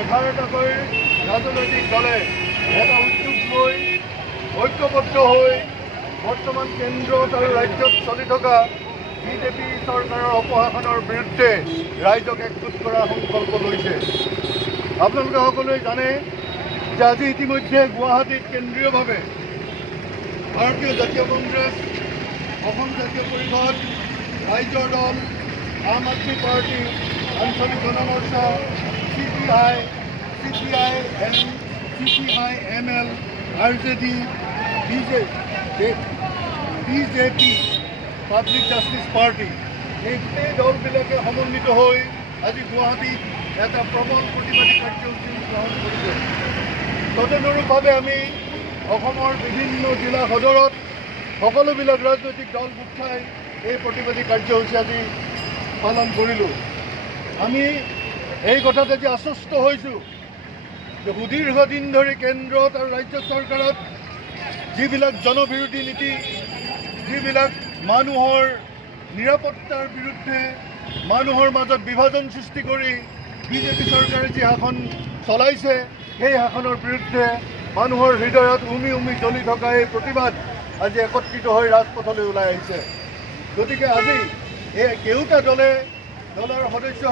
11টাকৈ ৰাজনৈতিক দলে এটা উদ্যোগ লৈ ঐক্যবদ্ধ হৈ বৰ্তমান কেন্দ্ৰত আৰু ৰাজ্যত চলি থকা বিজেপি চৰকাৰৰ অপশাসনৰ বিৰুদ্ধে ৰাইজক একগোট কৰাৰ সংকল্প লৈছে। আপোনালোকে সকলোৱে জানে যে আজি ইতিমধ্যে গুৱাহাটীত কেন্দ্ৰীয়ভাৱে ভাৰতীয় জাতীয় কংগ্ৰেছ, অসম জাতীয় পৰিষদ, ৰাইজৰ দল, আম আদমি পাৰ্টি, আঞ্চলিক জনমৰ্চা, CPI-ML, RJD, BJP, public justice party, এই গোটেই দলবিলাকে সমন্বিত হৈ আজি গুৱাহাটীত এটা প্ৰবল প্ৰতিবাদী কাৰ্যসূচী গ্ৰহণ কৰিছে। তদনুৰূপভাৱে আমি অসমৰ বিভিন্ন জিলা সদৰত সকলোবিলাক ৰাজনৈতিক দল গোট খাই এই প্ৰতিবাদী কাৰ্যসূচী আজি পালন কৰিলোঁ। আমি এই কথাত আজি আশ্বস্ত হৈছোঁ যে সুদীৰ্ঘদিন ধৰি কেন্দ্ৰত আৰু ৰাজ্য চৰকাৰত যিবিলাক জনবিৰোধী নীতি, যিবিলাক মানুহৰ নিৰাপত্তাৰ বিৰুদ্ধে মানুহৰ মাজত বিভাজন সৃষ্টি কৰি বিজেপি চৰকাৰে যি শাসন চলাইছে, সেই শাসনৰ বিৰুদ্ধে মানুহৰ হৃদয়ত উমি উমি জ্বলি থকা এই প্ৰতিবাদ আজি একত্ৰিত হৈ ৰাজপথলৈ ওলাই আহিছে। গতিকে আজি এই কেওটা দলে দলৰ সদস্য